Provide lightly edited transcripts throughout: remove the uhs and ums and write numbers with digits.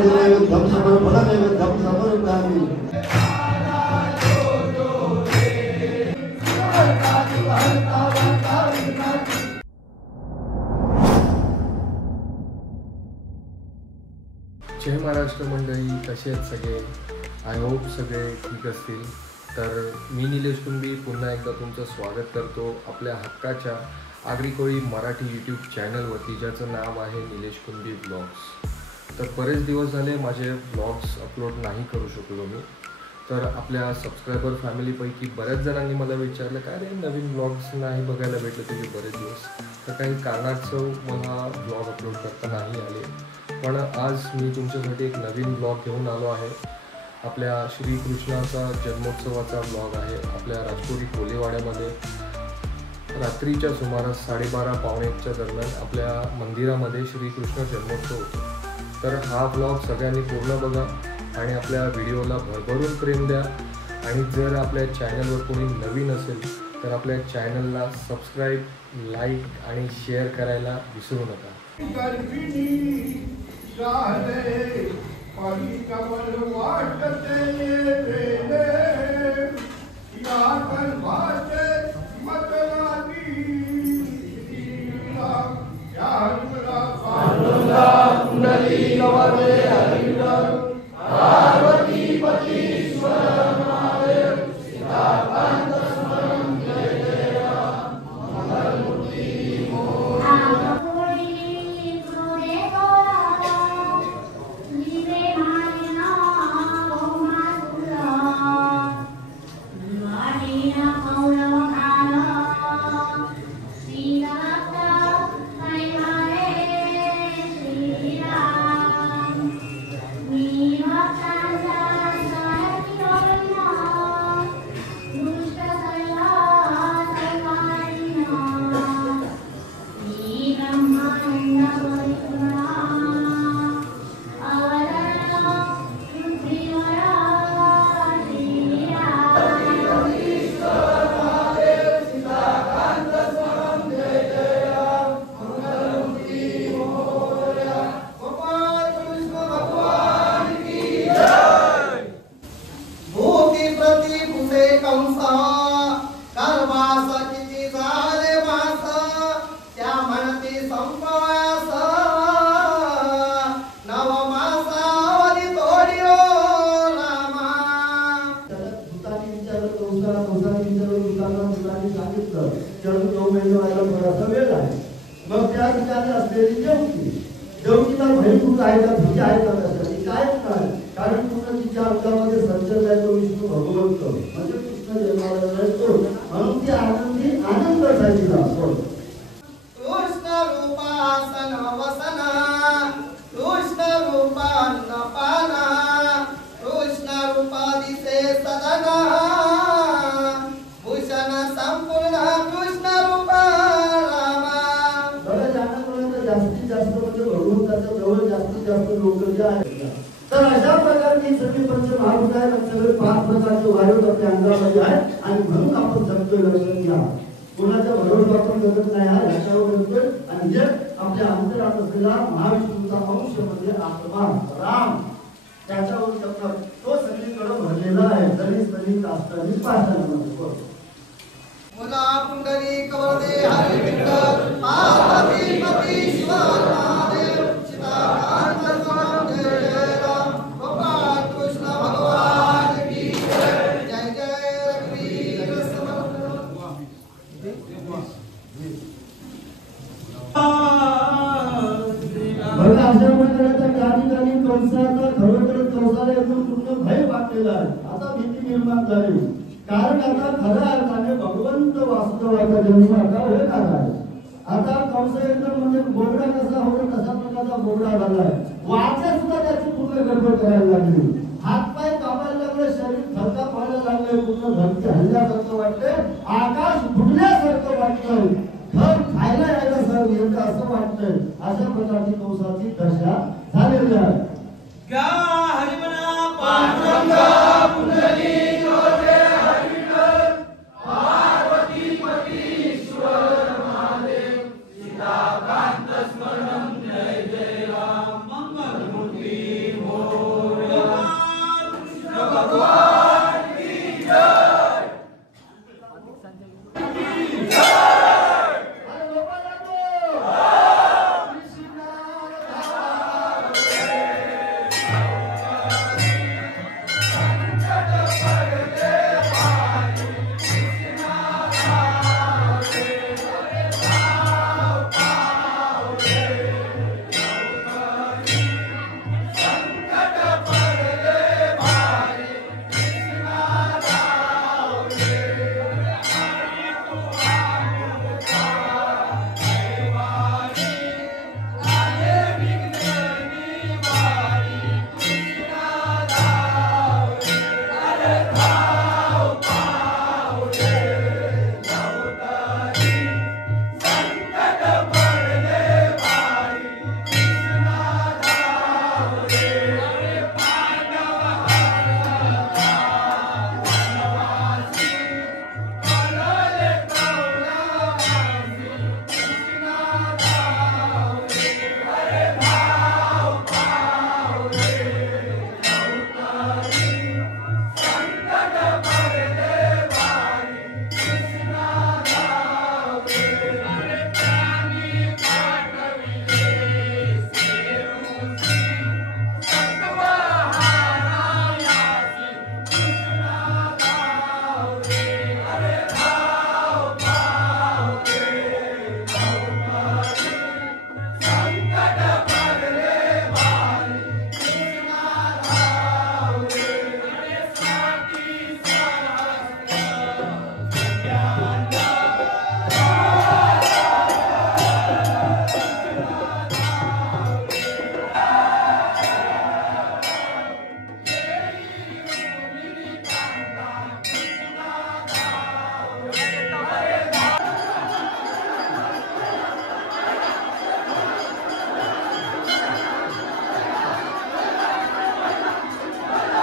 जय महाराष्ट्र मंडळी, कसे आहेत सगळे? आय होप सगळे ठीक असतील. तर मी निलेश कुंभी पुन्हा एकदा तुमचं स्वागत करतो आपल्या हक्काच्या आगरी कोळी मराठी यूट्यूब चॅनलवरती, ज्याचं नाव आहे निलेश कुंभी ब्लॉग्स. तर बरेच दिवस झाले माझे ब्लॉग्स अपलोड नाही करू शकलो मी. तर आपल्या सबस्क्रायबर फॅमिलीपैकी बऱ्याच जणांनी मला विचारलं, काय रे नवीन ब्लॉग्स नाही बघायला भेटले तुझे बरेच दिवस. तर काही कारणाचं मला ब्लॉग अपलोड करता नाही आले, पण आज मी तुमच्यासाठी एक नवीन ब्लॉग घेऊन आलो आहे. आपल्या श्रीकृष्णाचा जन्मोत्सवाचा ब्लॉग आहे. आपल्या राजकोटी कोलेवाड्यामध्ये रात्रीच्या सुमारास 12:30-1:15च्या दरम्यान आपल्या मंदिरामध्ये श्रीकृष्ण जन्मोत्सव होतो. तर हा ब्लॉग सगळ्यांनी पूर्ण बघा आणि आपल्या व्हिडिओला भरभरून प्रेम द्या. आणि जर आपल्या चॅनलवर कोणी नवीन असेल तर आपल्या चॅनलला सबस्क्राईब, लाईक आणि शेअर करायला विसरू नका. मग त्या ठिकाणी असलेली देवकीला भयभूत आहे का, भीती आहे का, त्यासाठी कायच नाही. कारण पूर्ण तिच्या अंगामध्ये संचर आहे तो विष्णू भगवंत म्हणजे कृष्ण जन्माला येतो, म्हणून ती आनंदी आनंद झालेला. कृष्ण रूपासन वसना, कृष्ण रूपान पाना, कृष्ण रूपा दिसे सदना, भूषण संपूर्ण कृष्ण रूपा रामा. जास्तीत जास्त म्हणजे भगवंताच्या जवळ जास्तीत जास्त लोक जे आहेत. तर अशा प्रकारची सगळी पंचमहाभूत आहेत, सगळे 5 प्रकारचे वायू आपल्या अंगामध्ये आहेत आणि म्हणून आपण जगतोय. लक्षात घ्या, कोणाच्या भरोसा आपण जगत नाही, हा ह्याच्यावर जगतोय. आणि जे आपल्या अंतरात असलेला महाविष्णूचा अंश म्हणजे आत्मा राम, त्याच्यावर जगतात. तो सगळीकडे भरलेला आहे. जरी सरी काष्टाने पाषाणामध्ये मुला पुंडरी कवरदे हरी विठ्ठल पार्वती पती शिव महादेव सीताकांत स्वामी जय राम गोपाळ कृष्ण भगवान की जय. जय जय रघुवीर समर्थ. बघा अशा प्रकारच्या ठिकाणी कंसाचा खरोखर कंसाला एकदम पूर्ण भय वाटलेला आहे. आता भीती निर्माण झाली, कारण आता खऱ्या अर्थाने भगवंत वासुदेवाचा जन्म आता होणार आहे. आता कंस एकदम म्हणजे बोबडा कसा होतो तसा प्रकारचा बोबडा झालाय. वाचा सुद्धा त्याची पूर्ण गडबड करायला लागली, हातपाय कापायला लागले, शरीर थरका पडायला लागले, पूर्ण धरती हल्ल्यासारखं वाटतंय, आकाश फुटल्यासारखं वाटतंय, घर खायला यायला सर येतं असं वाटतंय. अशा प्रकारची कंसाची दशा झालेली आहे. गा हरिमना पांडुरंगा पुंडली सीताकांत स्मरणं जय जय राम मंगल मूर्ती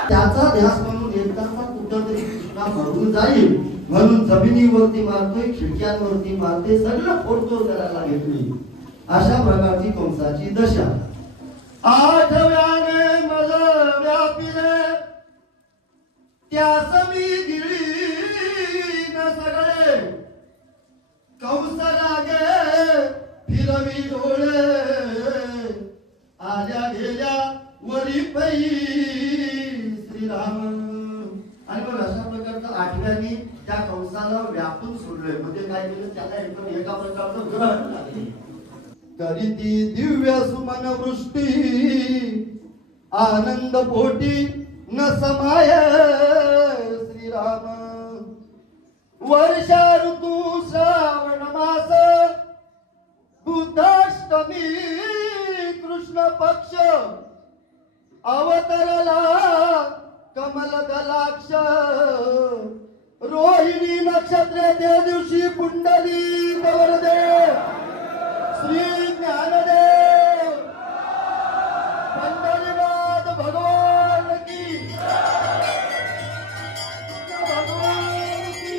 त्याचा ध्यास म्हणून एकदाचा कुठंतरी कृष्णा मरून जाईल म्हणून जमिनीवरती मारतोय, खिडक्यांवरती मारते, सगळं फोडतोड करायला घेतली. अशा प्रकारची कंसाची दशा. आठव्याने मज व्यापिले त्यास मी गिळी न सगळे, कंस लागे फिरवी डोळे, आल्या गेल्या वरी पै श्रीराम. आणि मग अशा प्रकारचं आठव्याने त्या कंसाला व्यापून सोडलंय. म्हणजे काय केलं, त्याला एकदम एका प्रकारचं ग्रहण लागले. तरी ती दिव्य सुमन वृष्टी आनंद पोटी न समाय श्रीराम. वर्षा ऋतू श्रावण मास बुद्धाष्टमी कृष्ण पक्ष, अवतरला कमल दलाक्ष, रोहिणी नक्षत्र त्या दिवशी पुंडली कवरदे श्री ज्ञानदेव पंढरीनाथ भगवान की, भगवान की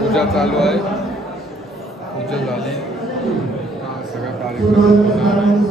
पूजा चालू आहे. पूजा झाली. हा सगळा कार्यक्रम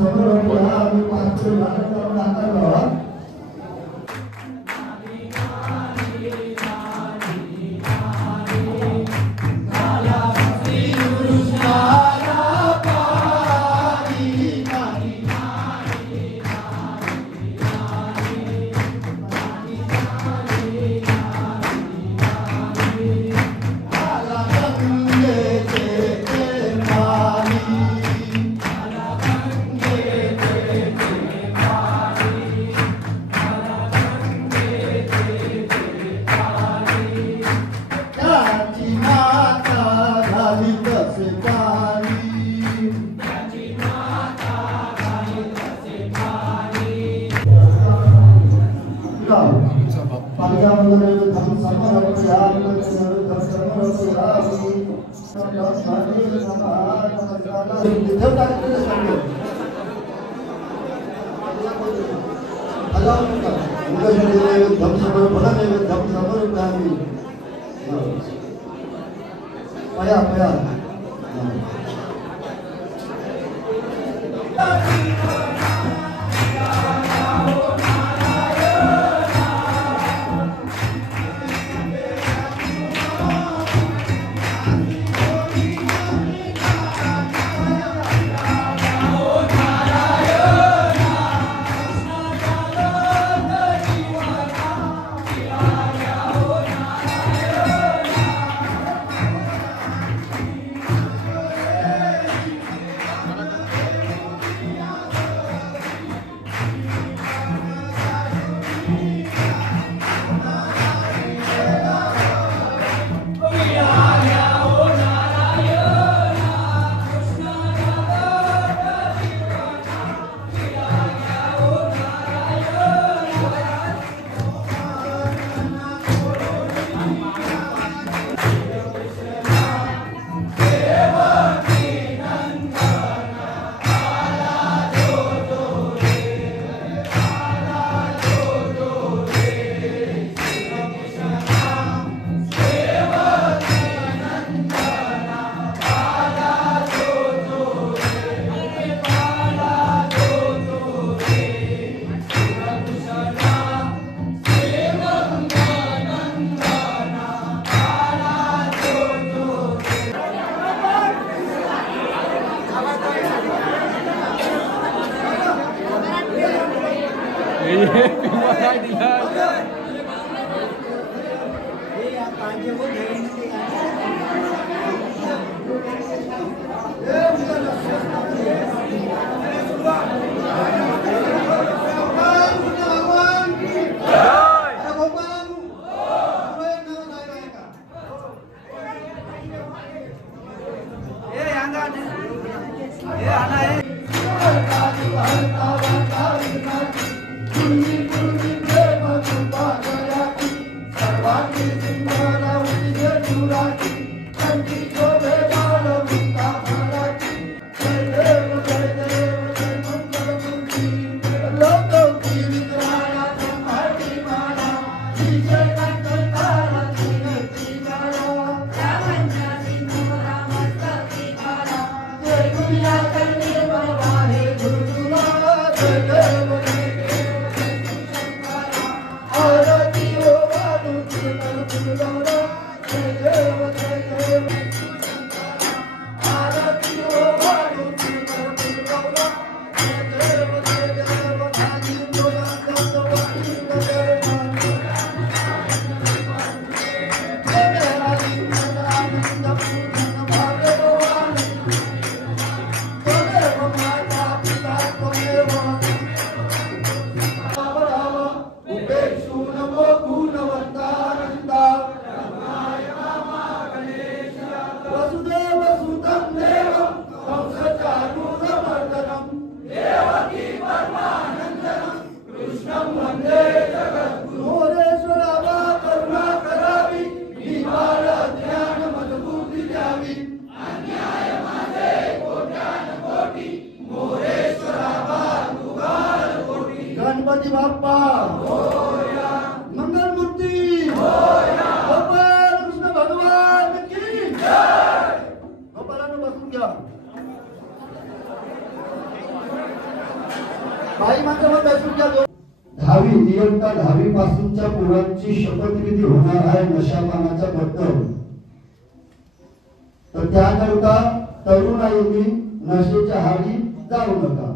गणपती बाप्पा मंगलमूर्ती गोपाळ कृष्ण भगवान की जय. गोपाळांनो बसून घ्या. बाई मात्र मग बसून घ्या. 10वी इयत्ता 10वी पासूनच्या मुलांची शपथविधी होणार आहे नशापानाच्या बद्दल. तर त्याकरता तरुणाईंनी नशेच्या हारी जाऊ नका.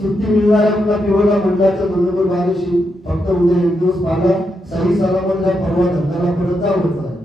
सुट्टी मिळणाऱ्या मुला पिवळा मंडळाच्या बंधुबर बारेशी फक्त उद्या एक दिवस पाला सही सलामत या परवा धंद्याला परत जावंच आहे.